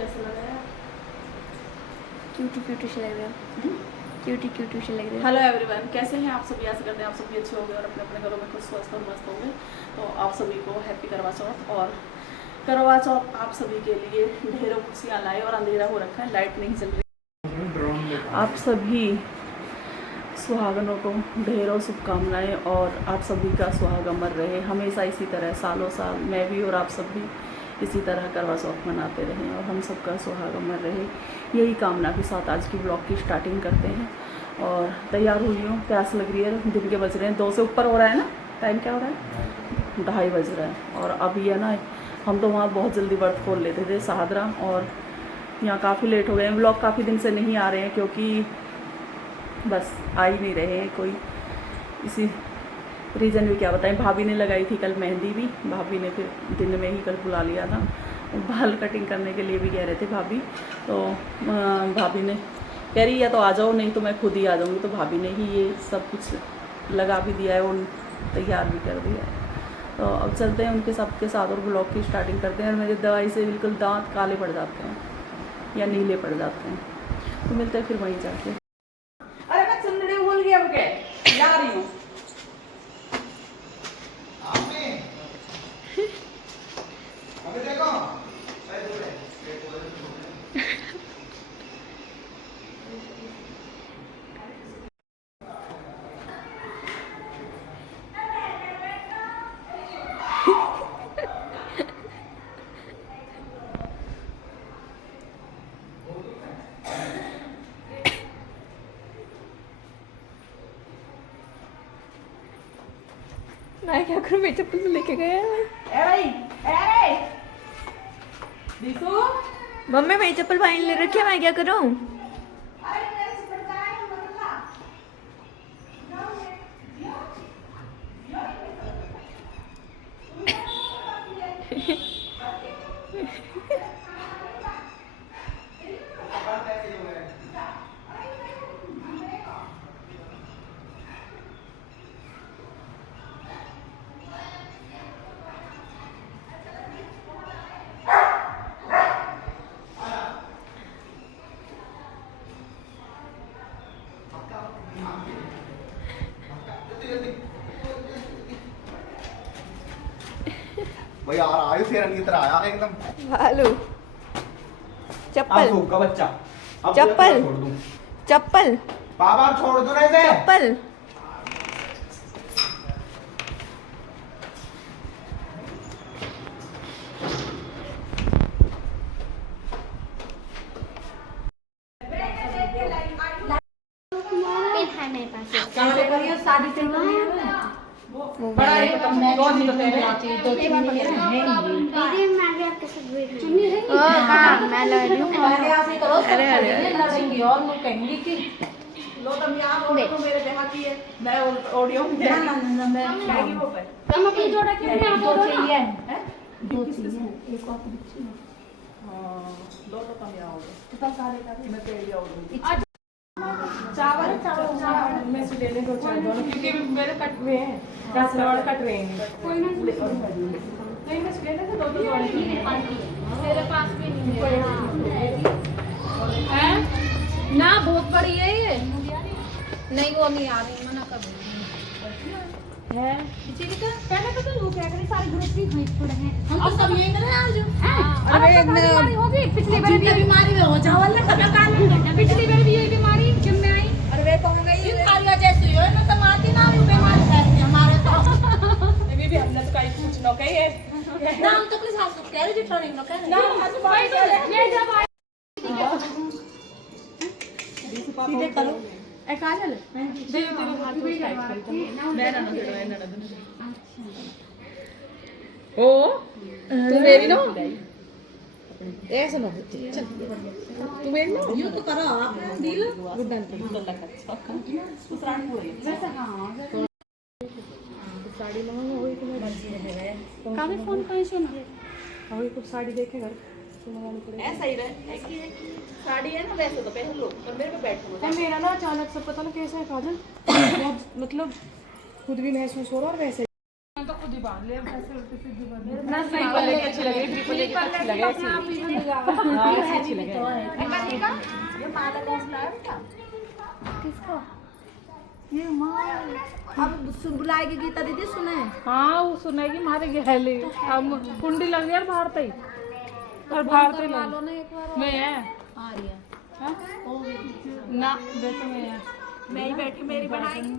कैसा लगा यार? क्यूटी क्यूटी से लग रहे हो, क्यूटी क्यूटी से लग रहे हो। हेलो एवरीवन, कैसे हैं आप सभी? आशा करते हैं आप सभी अच्छे होंगे और अपने अपने घरों में खुश स्वस्थ और मस्त होंगे। तो आप सभी को हैप्पी करवा चौथ। और करवा चौथ आप सभी के लिए ढेरों खुशियाँ लाए और अंधेरा हो रखा है, लाइट नहीं चल रही। आप सभी सुहागनों को ढेरों शुभकामनाएं और आप सभी का सुहाग अमर रहे हमेशा इसी तरह, सालों साल मैं भी और आप सब भी इसी तरह करवा चौथ मनाते रहें और हम सबका सुहाग अमर रहे। यही कामना के साथ आज की ब्लॉग की स्टार्टिंग करते हैं। और तैयार हुई हूँ, प्यास लग रही है, दिन के बज रहे हैं 2 से ऊपर हो रहा है ना, टाइम क्या हो रहा है 2:30 बज रहा है। और अभी है ना, हम तो वहाँ बहुत जल्दी व्रत खोल लेते थे शाहदरा, और यहाँ काफ़ी लेट हो गए हैं। ब्लॉग काफ़ी दिन से नहीं आ रहे हैं क्योंकि बस आ ही नहीं रहे हैं कोई, इसी रीज़न भी क्या बताएं। भाभी ने लगाई थी कल मेहंदी भी, भाभी ने फिर दिन में ही कल बुला लिया था। बाल कटिंग करने के लिए भी कह रहे थे भाभी, तो भाभी ने कह रही या तो आ जाओ, नहीं तो मैं खुद ही आ जाऊँगी। तो भाभी ने ही ये सब कुछ लगा भी दिया है और तैयार भी कर दिया है। तो अब चलते हैं उनके सबके साथ और ब्लॉग की स्टार्टिंग करते हैं। और मेरे दवाई से बिल्कुल दांत काले पड़ जाते हैं या नीले पड़ जाते हैं, तो मिलते हैं फिर वहीं जाके। अरे मैं चुनरी भूल गया, जा रही हूँ। मैं क्या करूँ, मेरी चप्पल में लेके गए मम्मी, मेरी चप्पल भाई ले रखी है, मैं क्या करूँ? भाई यार आयु शेरन की तरह आया एकदम। भालू, चप्पल, का बच्चा अब चप्पल, छोड़ दूं। चप्पल, पापा छोड़ दो ना इसे। चप्पल। अरे अरे और लोग कहेंगे कि लो तुम यहाँ हो तो मेरे जहाँ की है, मैं ऑडियो में जाएगी वो पे। हम अपनी जोड़ा क्यों नहीं आप दो चाहिए हैं? दो चाहिए, एक और बच्ची। हाँ, दो तो तुम यहाँ होगे। कितना सारे का मैं पेड़ जाऊँगी। चावल मैं से ले ले दो चार दोनों, क्योंकि मेरे कट हुए हैं, 10 रोड कट रहे हैं। कोई ना, नहीं मैं से ले लेते दो मेरे पास भी नहीं है ना, बहुत बड़ी है ये। नहीं वो नहीं आ रही, मना कर रही है। किसी का पहले तो वो क्या करे, सारे ग्रुप भी वहीं पड़े हैं। हम तो सब यही कर रहे हैं आज। अरे बीमारी होगी, पिछली बार भी बीमारी में हो चावल ना कभी काल, पिछली बार भी यही बीमारी जिम में आई। अरे वे कौन गई ये खालिया जैसी हो ना, तो आती ना बीमारी है हमारे तो। ये भी हमने तो कहीं पूछ लो कहीं है ना, हम तो कुछ सासू कह रहे जिठौनी लो कह रहे ना, हम तो भाई तो ये जब आए सीधे करो ए काजल दे तेरे हाथ में टाइट कर मैं ना ओ तू मेरी ना ऐसे ना होती चल तू मेरी ना यूं तो करो आप दिल गुडन तो लगा अच्छा उस रात पूरी वैसे हां साड़ी मंगाऊंगा वही तो मैं मर्जी रहेगा काफी फोन कहीं से ना वही कुछ साड़ी देखेगा ऐसा ही रहे साड़ी है ना, वैसे तो पहन लो पर मेरे पे बैठो। मेरा ना अचानक से पता ना कैसा है काजल, बहुत मतलब खुद भी महसूस हो रहा और वैसे तो खुद ना सही वाले की अच्छी लग रही ट्रिपल लेके अच्छी लग रही हां ऐसी अच्छी लग रही ये माला कौन सा है बेटा? किसको? ये माल अब बुलाएगी गीता दीदी सुने। हाँ वो सुनेगी मारे गहले अब कुंडी लग गया बाहर तई और बाहर तई मालो ना एक बार मैं है आ रही है हाँ? ना देखो मैं है मैं ही बैठी मेरी बनाएगी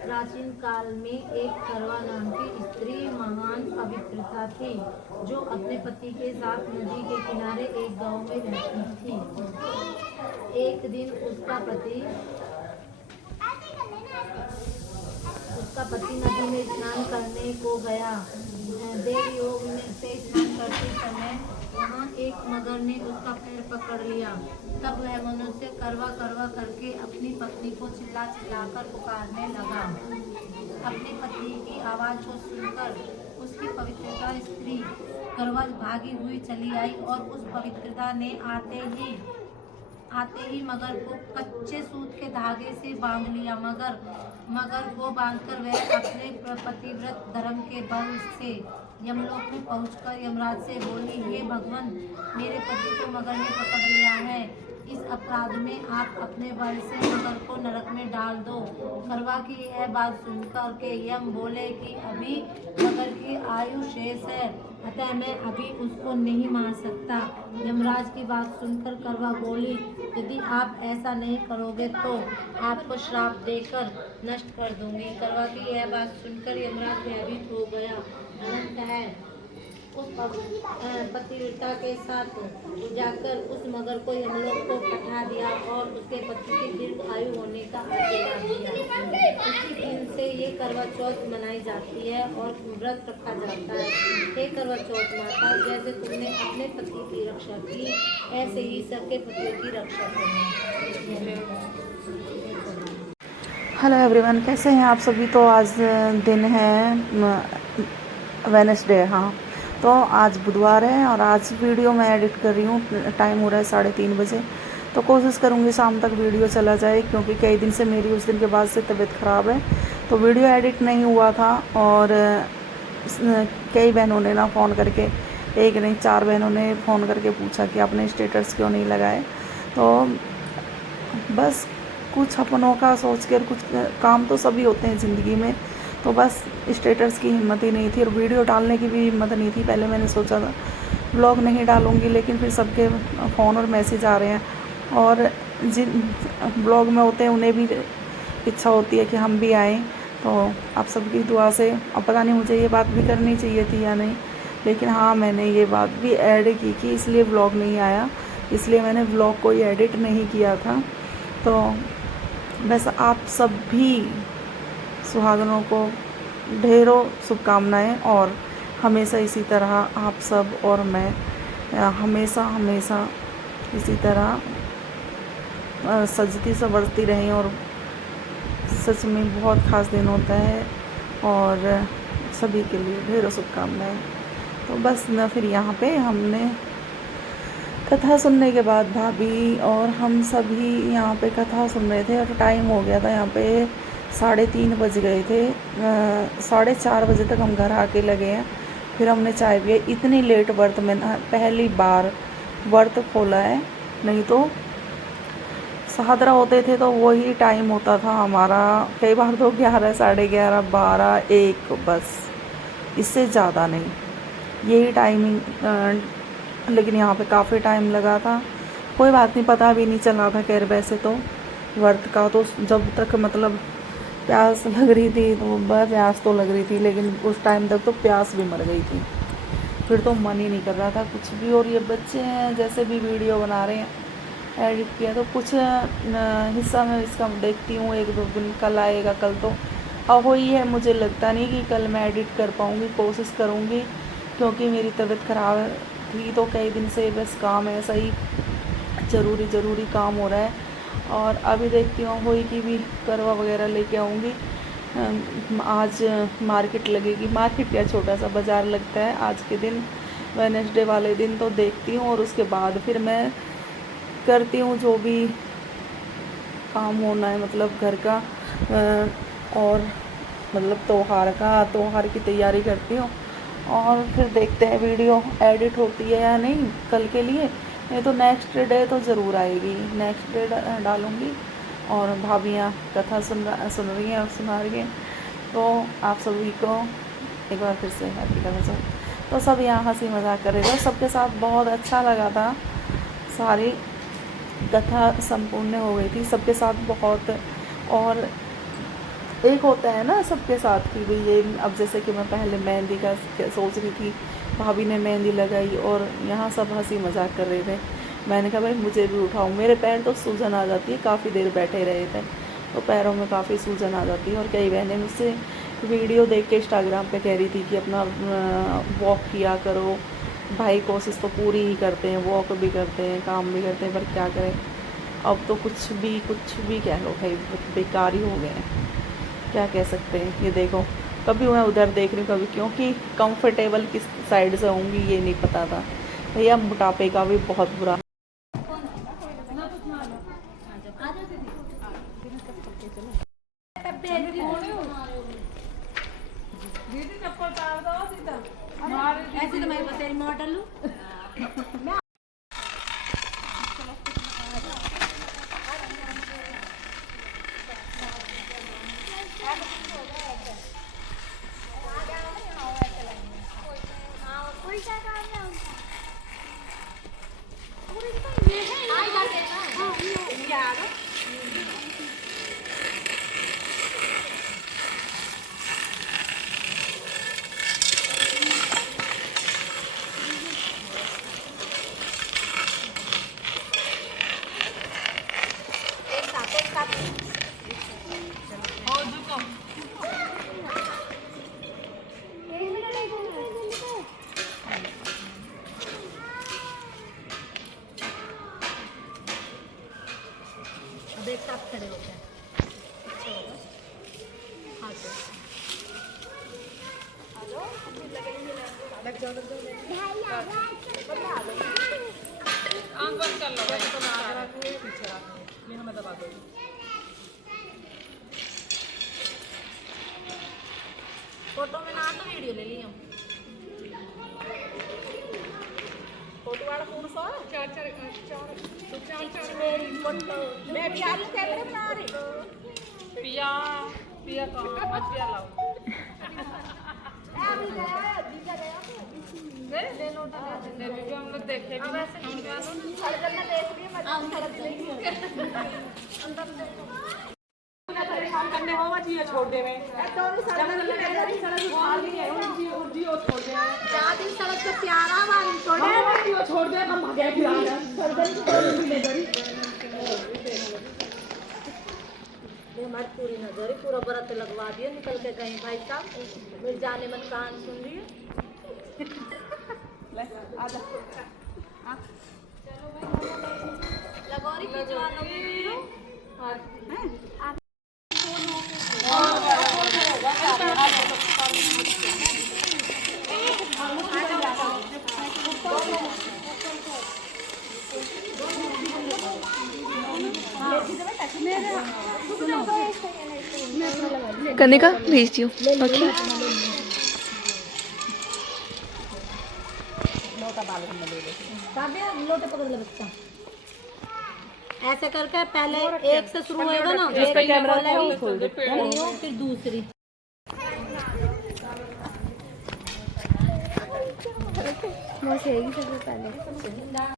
प्राचीन काल में एक करवा नाम की स्त्री महान पवित्रता थी जो अपने पति के साथ नदी के किनारे एक गांव में रहती थी। एक दिन उसका पति नदी में स्नान करने को गया। देव योग में से स्नान करते समय वहाँ एक मगर ने उसका पैर पकड़ लिया। तब वह मनुष्य करवा करवा करके अपनी पत्नी को चिल्ला चिल्लाकर पुकारने लगा। अपने पति की आवाज़ को सुनकर उसकी पवित्रता स्त्री करवा भागी हुई चली आई और उस पवित्रता ने आते ही मगर को कच्चे सूत के धागे से बांध लिया। मगर को बांधकर वह अपने पतिव्रत धर्म के बल से यमलोक में पहुंचकर यमराज से बोली, हे भगवान, मेरे पति को मगर ने पकड़ लिया है। इस अपराध में आप अपने बल से मगर को नरक में डाल दो। करवा की यह बात सुनकर के यम बोले कि अभी मगर की आयु शेष है, अतः मैं अभी उसको नहीं मार सकता। यमराज की बात सुनकर करवा बोली, यदि आप ऐसा नहीं करोगे तो आपको श्राप देकर नष्ट कर दूंगी। करवा की यह बात सुनकर यमराज भयभीत हो गया। अनंत है उस पतिव्रता के साथ जाकर उस मगर को यमलोक को पठा दिया और उसके पति की दीर्घ आयु होने का आशीर्वाद दिया। इसी दिन से ये करवा चौथ मनाई जाती है और व्रत रखा जाता है। हे करवा चौथ माता, जैसे तुमने अपने पति की रक्षा की, ऐसे ही सबके पतियों की रक्षा करना। हेलो एवरीवन, कैसे हैं आप सभी। तो आज दिन है वेडनेसडे, हाँ, तो आज बुधवार है और आज वीडियो मैं एडिट कर रही हूँ। टाइम हो रहा है 3:30 बजे। तो कोशिश करूँगी शाम तक वीडियो चला जाए, क्योंकि कई दिन से मेरी उस दिन के बाद से तबीयत ख़राब है, तो वीडियो एडिट नहीं हुआ था। और कई बहनों ने ना फ़ोन करके, एक नहीं 4 बहनों ने फ़ोन करके पूछा कि आपने स्टेटस क्यों नहीं लगाए। तो बस कुछ अपनों का सोच कर, कुछ काम तो सभी होते हैं ज़िंदगी में, तो बस स्टेटस की हिम्मत ही नहीं थी और वीडियो डालने की भी हिम्मत नहीं थी। पहले मैंने सोचा था ब्लॉग नहीं डालूंगी, लेकिन फिर सबके फ़ोन और मैसेज आ रहे हैं और जिन ब्लॉग में होते हैं उन्हें भी इच्छा होती है कि हम भी आएँ। तो आप सबकी दुआ से, अब पता नहीं मुझे ये बात भी करनी चाहिए थी या नहीं, लेकिन हाँ मैंने ये बात भी ऐड की कि इसलिए ब्लॉग नहीं आया, इसलिए मैंने ब्लॉग कोई एडिट नहीं किया था। तो बस आप सभी सुहागनों को ढेरों शुभकामनाएं और हमेशा इसी तरह आप सब और मैं हमेशा इसी तरह सजती संवरती रहें। और सच में बहुत ख़ास दिन होता है और सभी के लिए ढेरों शुभकामनाएं। तो बस न फिर यहाँ पे हमने कथा सुनने के बाद भाभी और हम सभी यहाँ पे कथा सुन रहे थे और टाइम हो गया था, यहाँ पे 3:30 बज गए थे। 4:30 बजे तक हम घर आके लगे हैं। फिर हमने चाय पिया। इतनी लेट व्रत में पहली बार व्रत खोला है, नहीं तो सादरा होते थे तो वही टाइम होता था हमारा। कई बार तो 11, 11:30, 12, 1, बस इससे ज़्यादा नहीं, यही टाइमिंग। लेकिन यहाँ पे काफ़ी टाइम लगा था, कोई बात नहीं, पता भी नहीं चला था। खैर वैसे तो व्रत का तो जब तक मतलब प्यास लग रही थी तो प्यास तो लग रही थी, लेकिन उस टाइम तक तो प्यास भी मर गई थी। फिर तो मन ही नहीं कर रहा था कुछ भी। और ये बच्चे हैं जैसे भी वीडियो बना रहे हैं, एडिट किया तो कुछ हिस्सा मैं इसका देखती हूँ, 1-2 दिन कल आएगा। कल तो अब ही है, मुझे लगता नहीं कि कल मैं एडिट कर पाऊँगी। कोशिश करूँगी क्योंकि मेरी तबीयत ख़राब थी तो कई दिन से बस काम ऐसा ही ज़रूरी काम हो रहा है। और अभी देखती हूँ होई की भी करवा वगैरह लेके आऊँगी। आज मार्केट लगेगी, मार्केट क्या छोटा सा बाज़ार लगता है आज के दिन, वेडनेसडे वाले दिन। तो देखती हूँ और उसके बाद फिर मैं करती हूँ जो भी काम होना है, मतलब घर का और मतलब त्योहार की तैयारी करती हूँ। और फिर देखते हैं वीडियो एडिट होती है या नहीं कल के लिए, नहीं तो नेक्स्ट डे तो ज़रूर आएगी, नेक्स्ट डे डालूँगी। और भाभियाँ कथा सुन रही हैं और सुना रही हैं। तो आप सभी को एक बार फिर से हैप्पी कथा। तो सब यहाँ हंसी मजाक कर रहे थे, सबके साथ बहुत अच्छा लगा था। सारी कथा संपूर्ण हो गई थी सबके साथ बहुत। और एक होता है ना सबके साथ कि भाई ये, अब जैसे कि मैं पहले मेहंदी का सोच रही थी, भाभी ने मेहंदी लगाई और यहाँ सब हंसी मजाक कर रहे थे। मैंने कहा भाई मुझे भी उठाओ, मेरे पैर तो सूजन आ जाती है, काफ़ी देर बैठे रहे थे तो पैरों में काफ़ी सूजन आ जाती है। और कई बहनें मुझसे वीडियो देख के इंस्टाग्राम पे कह रही थी कि अपना वॉक किया करो। भाई कोशिश तो पूरी ही करते हैं, वॉक भी करते हैं, काम भी करते हैं, पर क्या करें, अब तो कुछ भी कह लो भाई, बेकार ही हो गए हैं, क्या कह सकते हैं। ये देखो, कभी मैं उधर देख रही हूँ, कभी, क्योंकि कंफर्टेबल किस साइड से होंगी ये नहीं पता था। भैया मोटापे का भी बहुत बुरा। ऐसे तो मैं तेरी मॉडल हूँ। अब एक साथ खड़े होते हैं, अच्छा होगा। हाँ फोटो में ना तो वीडियो ले ली हम। फोटो वाला कौन सा है? चार मैं भी आ रही हूँ, कैमरे में आ रही। पिया का मत पिया लाओ। हम लोग देखे भी करने होगा चाहिए छोड़ दे में सड़क से प्यारा वाली छोड़ दे हम भागे हमारी पूरी नजर पूरा व्रत लगवा दिया, निकल के गए भाई साहब, मेरे जाने मन कान सुन रही है। लगोरी खिंचवा लो। करने का भेजती हूँ। ओके लोटे पकड़ ले बच्चा। ऐसे करके पहले एक से शुरू होएगा ना, एक बोलेगी फिर दूसरी। वो सेगी सबसे पहले।